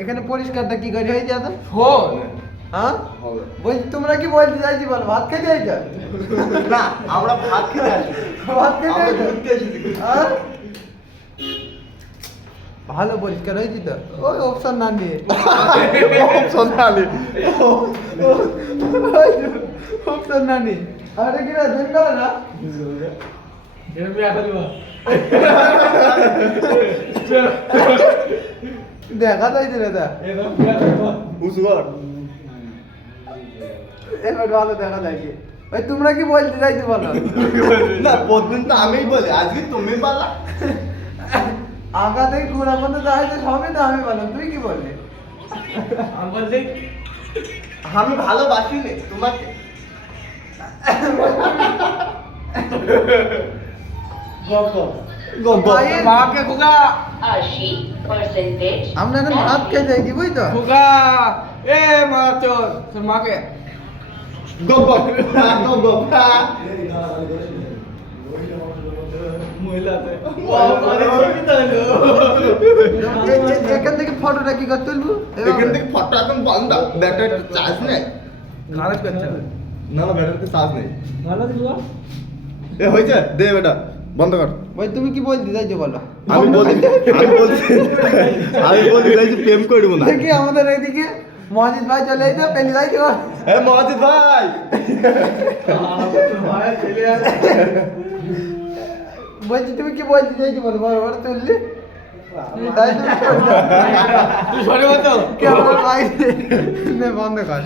এখানে পরিষ্কারটা কি করে হয়ে যাবে? ফোন হ্যাঁ বলছি তোমরা কি বলতে চাইছি বলো, ভাত খেতে চাইছ? না আমরা ভাত খেতে আসি, ভাত খেতে আমরা চাইছ? ঘুরতে এসেছি। হ্যাঁ? ভালো পরিষ্কার হয়েছি তো, ওই অপশন না নিয়ে সোনালি অপশন না নিয়ে আরে কি না দেন গেল না দেখা যাইছে দাদা, উসুয়ার এবার ভালো দেখা যাইছে। ওই তোমরা কি বলতে চাইছো বলো? না প্রতিদিন তো আমিই বলি, আজকে তুমি বলা। আগা থেকে ঘোরা পর্যন্ত যাইছে সবই তো আমি বললাম, তুই কি বললি? আমি বলছি আমি ভালোবাসি নে তোমাকে। ভাইয়ের মাকে খোকা 80% আমরা এখন ভাত খেয়ে যাই দিবই তো। খোকা এ মা চোর তোর মাকে গপ গপ গপ গপ এখান থেকে ফটোটা কি করে তুলবো? এখান থেকে ফটো একদম বন্ধ, ব্যাটারিতে চার্জ নেই। গালাজ করছে না না ব্যাটারিতে চার্জ নেই। গালাজ দিবা এ হয়েছে দে বেটা বন্ধ কর। ভাই তুমি কি বলতে চাইছো বলো? আমি বলছি চাইছি প্রেম করবো না। দেখি আমাদের এইদিকে মহাজিৎ ভাই চলে এসে পেলি যাইছো। এ মহাজিৎ ভাই বলছি তুমি কি বলতে চাইছো বলো, বড় বড় তুললি তাই তুমি তুই সরে বল তো ক্যামেরা ভাই নে বন্ধ কর।